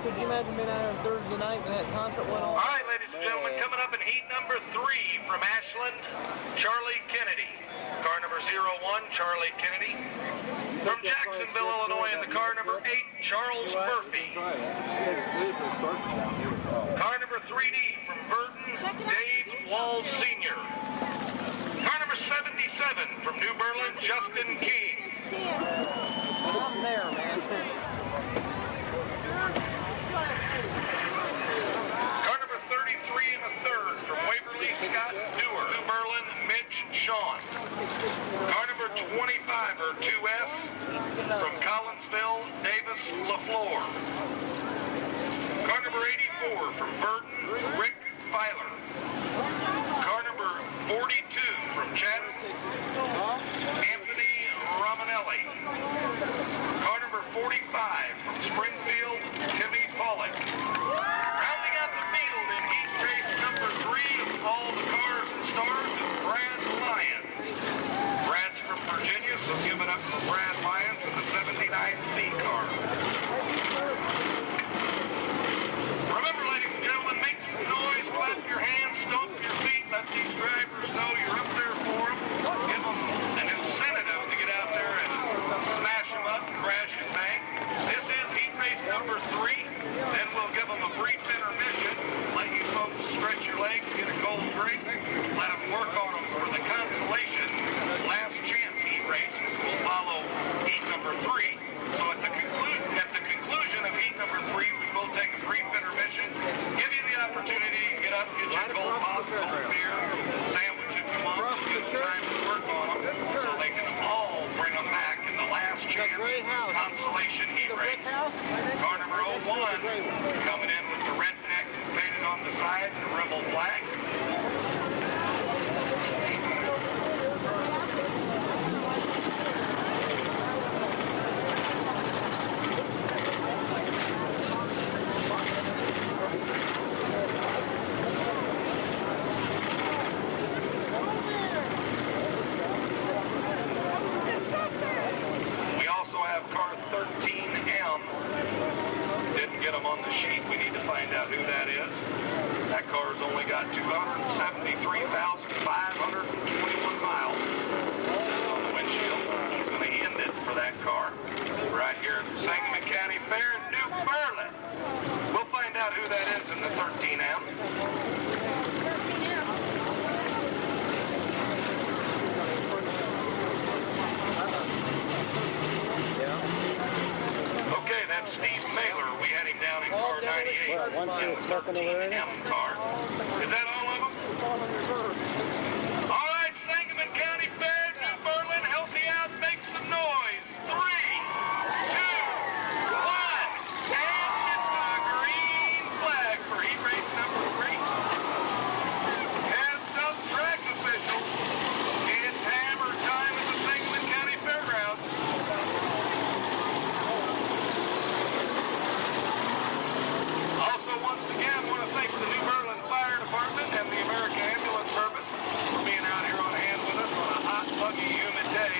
said, you imagine being out there Thursday night when that concert went on? All right, ladies and gentlemen, coming up in heat number 3 from Ashland, Charlie Kennedy. Car number 01, Charlie Kennedy. From Jacksonville, Illinois, in the car number 8, Charles Murphy. Car number 3D from Burton, Dave Walls Sr. Car number 77 from New Berlin, Justin King. I'm there, man. Car number 33 and a third from Waverly, Scott Dewar. New Berlin, Mitch Shawn. Car number 25 or 2S from Collinsville, Davis LaFleur. Car number 84 from Burton, Rick Filer. Car number 42 from Chatham, Anthony Romanelli. Car number 45 from Springfield, Timmy Pollock. Rounding out the field in heat race number 3, all the cars and stars is Brad Lyons. Brad's from Virginia, so give it up for Brad Lyons in the 79C car. Remember, ladies and gentlemen, make some noise, clap your hands, stomp your feet, let these drivers know you're up there for them. Give them an incentive to get out there and smash them up and crash and bang. This is heat race number 3. Then we'll give them a brief intermission, let you folks stretch your legs, get a cold drink, let them work on them for the consolation last chance heat race, which will follow heat number 3. So at the conclusion of heat number 3, we will take a brief intermission, give you the opportunity to get up, get your cold pop, cold beer, sandwich if you want, get some time to work on them, so they can all bring them back in the last chance consolation heat race. Car number 01 coming in with the redneck painted on the side and the rebel flag. We also have car 13M. Didn't get them on the sheet. We need to find out who that is. That car's only got 273,521 miles. That's on the windshield. He's going to end it for that car right here at the Sangamon County Fair in New Berlin. We'll find out who that is in the 13M. Okay, that's Steve Mailer. We had him down in car 98 in the 13M car. Is that all of them? All right, Sangamon County Fair, New Berlin, help me out, make some noise. 3, 2, 1, and get the green flag for heat race number 3. Heads up, track officials. It's hammer time at the Sangamon County Fairgrounds. Also, once again, I want to thank the New Berlin Fire Department and the American Ambulance Service for being out here on hand with us on a hot, muggy, humid day.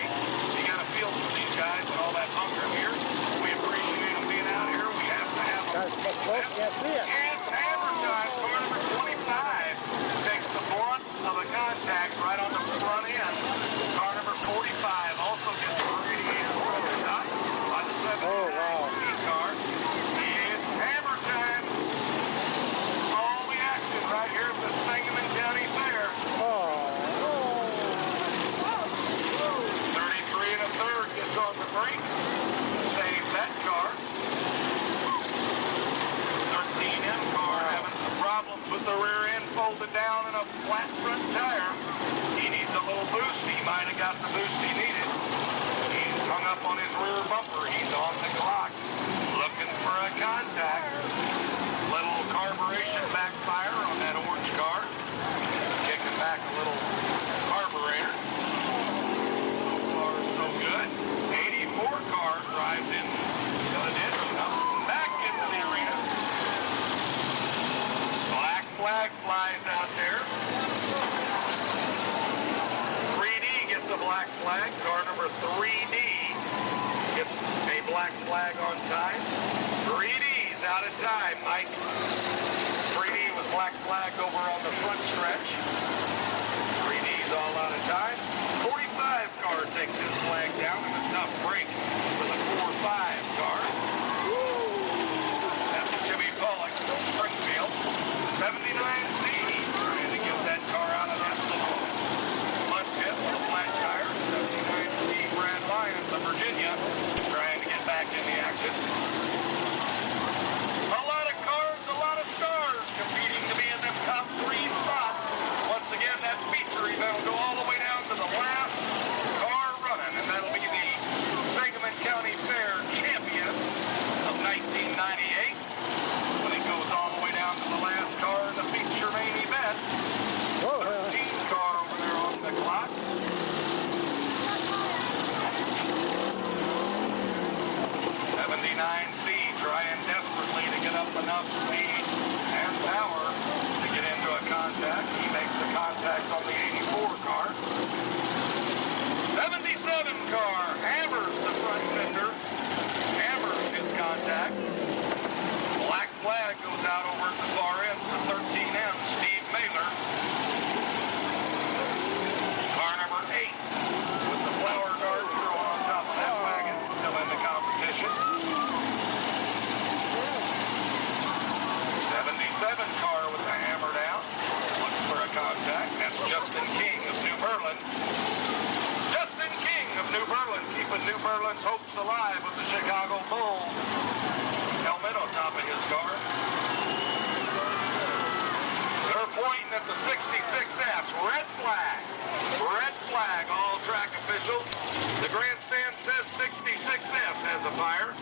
You got to feel for these guys and all that bunker here. We appreciate them being out here. We have to have them. It's hammer time. Car number 25 takes the brunt of a contact right on the front end. Car number 45 also gets a radiator from the top by the 79C car. It's hammer time. All the action right here at the Sangamon County Fair. 33 and a third gets on the brink. Saves that car. 13M car having some problems out of time, Mike. 3D with black flag over on the front stretch. 3D's all out of time. 45 car takes his flag down in a tough break for the 4-5 car. That's Jimmy Pollock from Springfield. 79C trying to get that car out of that little mud pit with a flat tire. 79C Brad Lyons of Virginia trying to get back in the action. A lot of cars, a lot of stars competing to be in them top 3 spots. Once again, that feature event will go all the way down to the last car running, and that'll be the Sangamon County Fair champion of 1998. When it goes all the way down to the last car in the feature main event. 13 car over there on the clock. 79C trying desperately to get up enough speed and power to get into a contact. He makes the contact on the 84 car. 77 car hammers the front fender. Hammers his contact. Black flag goes out over at the far end for 13M, Steve Mailer. Car number 8 with the flower guard thrown on top of that wagon, still in the competition. 77 car with the hammer down. Looks for a contact. That's Justin King of New Berlin. Justin King of New Berlin, keeping New Berlin's hopes alive with the Chicago Bulls helmet on top of his car. They're pointing at the 66S. Red flag. Red flag, all track officials. The grandstand says 66S has a fire.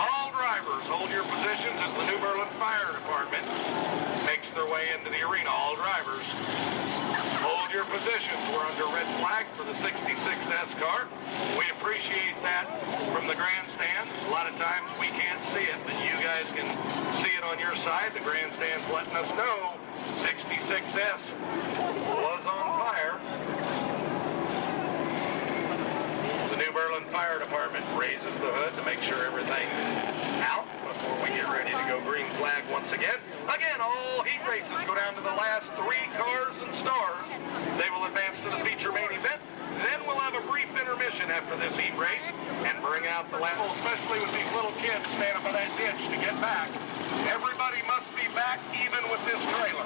All drivers, hold your positions as the New Berlin Fire Department makes their way into the arena. All drivers, hold your positions. We're under red flag for the 66S car. We appreciate that from the grandstands. A lot of times we can't see it, but you guys can see it on your side. The grandstand's letting us know 66S was on fire. The New Berlin Fire Department raises the hood to make sure everything's out before we get ready to go green flag once again. Again, all heat races go down to the last 3 cars and stars. They will advance to the feature main event. Then we'll have a brief intermission after this heat race and bring out the level, especially with these little kids standing by that ditch to get back. Everybody must be back even with this trailer.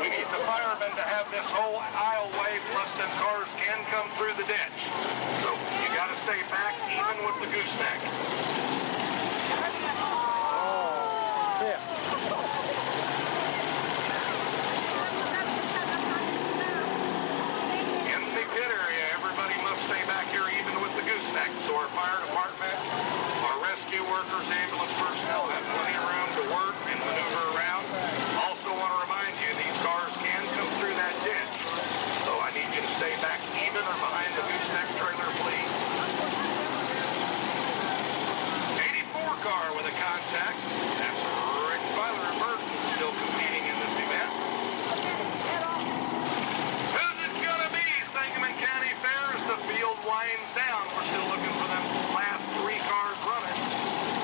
We need the firemen to have this whole aisleway, plus them cars can come through the ditch. So you got to stay back even with the gooseneck. In the pit area, everybody must stay back here even with the gooseneck. So our fire department, our rescue workers, ambulance personnel have plenty of room to work and maneuver around. Also want to remind you, these cars can come through that ditch. So I need you to stay back even or behind the gooseneck trailer, please. 84 car with a contact. That's Rick Filer and Burton still competing in this event. Who's it gonna be? Sangamon County Fair as the field winds down. We're still looking for them last 3 cars running.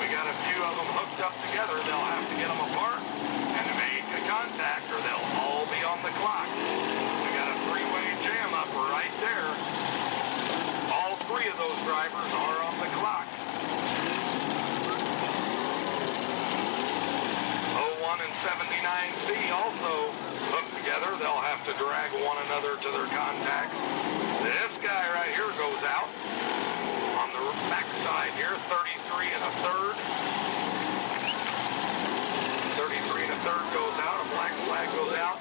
We got a few of them hooked up together. They'll have to get them apart and make a contact or they'll all be on the clock. We got a 3-way jam up right there. All 3 of those drivers are on the clock. 01 and 79C also hooked together. They'll have to drag one another to their contacts. This guy right here goes out on the back side here, 33 and a third. 33 and a third goes out. A black flag goes out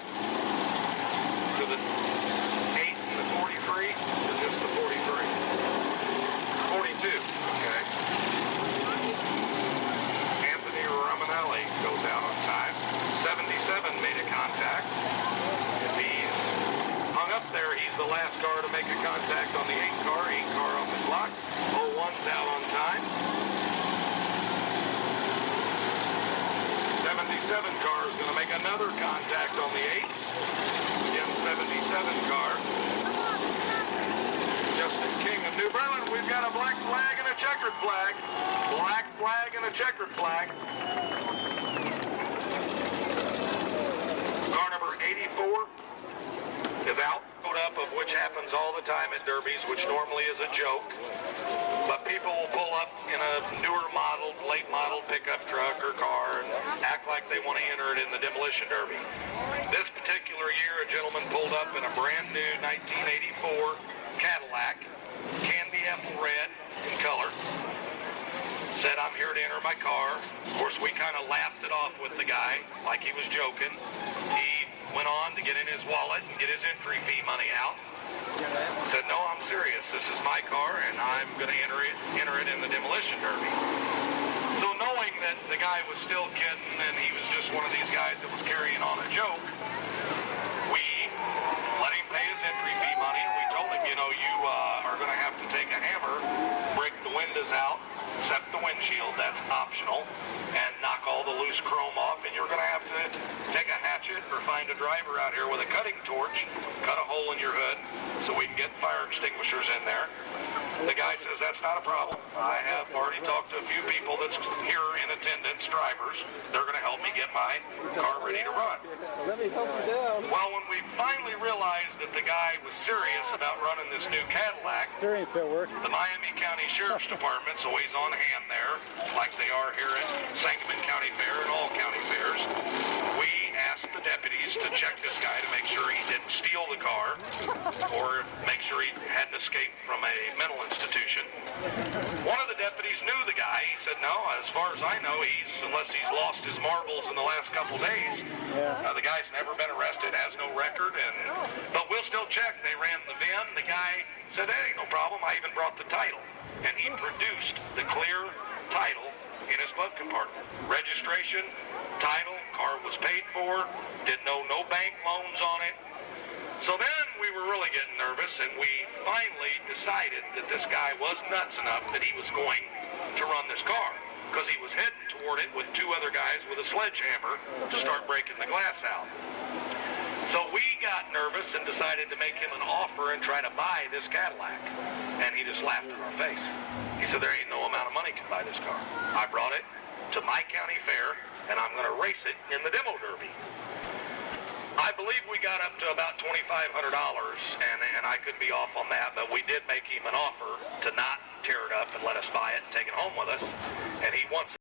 to the 8 and the 43, to just the 43. 42, okay. Anthony Romanelli goes out on time. 77 made a contact. If he's hung up there, he's the last car to make a contact on the 8 car. 8 car on the clock. 01's out on time. 77 car is going to make another contact on the 8. Again, 77 car. Justin King of New Berlin. We've got a black flag and a checkered flag. Black flag and a checkered flag. Car number 84 is out. Up of which happens all the time at derbies, which normally is a joke. But people will pull up in a newer model, late model pickup truck or car and act like they want to enter it in the Demolition Derby. This particular year, a gentleman pulled up in a brand new 1984 Cadillac, candy apple red in color. Said, I'm here to enter my car. Of course, we kind of laughed it off with the guy like he was joking. He went on to get in his wallet and get his entry fee money out. Said, no, I'm serious. This is my car, and I'm going to enter it in the Demolition Derby. So knowing that the guy was still kidding and he was just one of these guys that was carrying on a joke, we let him pay his entry fee money, and we told him, you know, you are going to have to take a hammer, break the windows out, except the windshield, that's optional, and knock all the loose chrome off, and you're going to have to take a hatchet or find a driver out here with a cutting torch, cut a hole in your hood so we can get fire extinguishers in there. The guy says, that's not a problem. I have already talked to a few people that's here in attendance, drivers. They're going to help me get my car ready to run. Let me help you down. Well, when we finally realized that the guy was serious about running this new Cadillac, Steering still works. the Miami County Sheriff's Department's always on hand there, like they are here at Sangamon County Fair and all county fairs. We asked the deputies to check this guy to make sure he didn't steal the car or make sure he hadn't escaped from a mental institution. One of the deputies knew the guy. He said, no, as far as I know, unless he's lost his marbles in the last couple days, the guy's never been arrested, has no record, but we'll still check. They ran the VIN. The guy said, hey, no problem. I even brought the title. And he produced the clear title in his glove compartment. Registration, title, car was paid for, didn't know no bank loans on it. So then we were really getting nervous, and we finally decided that this guy was nuts enough that he was going to run this car, because he was heading toward it with two other guys with a sledgehammer to start breaking the glass out. So we got nervous and decided to make him an offer and try to buy this Cadillac. And he just laughed in our face. He said, there ain't no amount of money can buy this car. I brought it to my county fair, and I'm going to race it in the demo derby. I believe we got up to about $2,500, and I could be off on that, but we did make him an offer to not tear it up and let us buy it and take it home with us. And he wants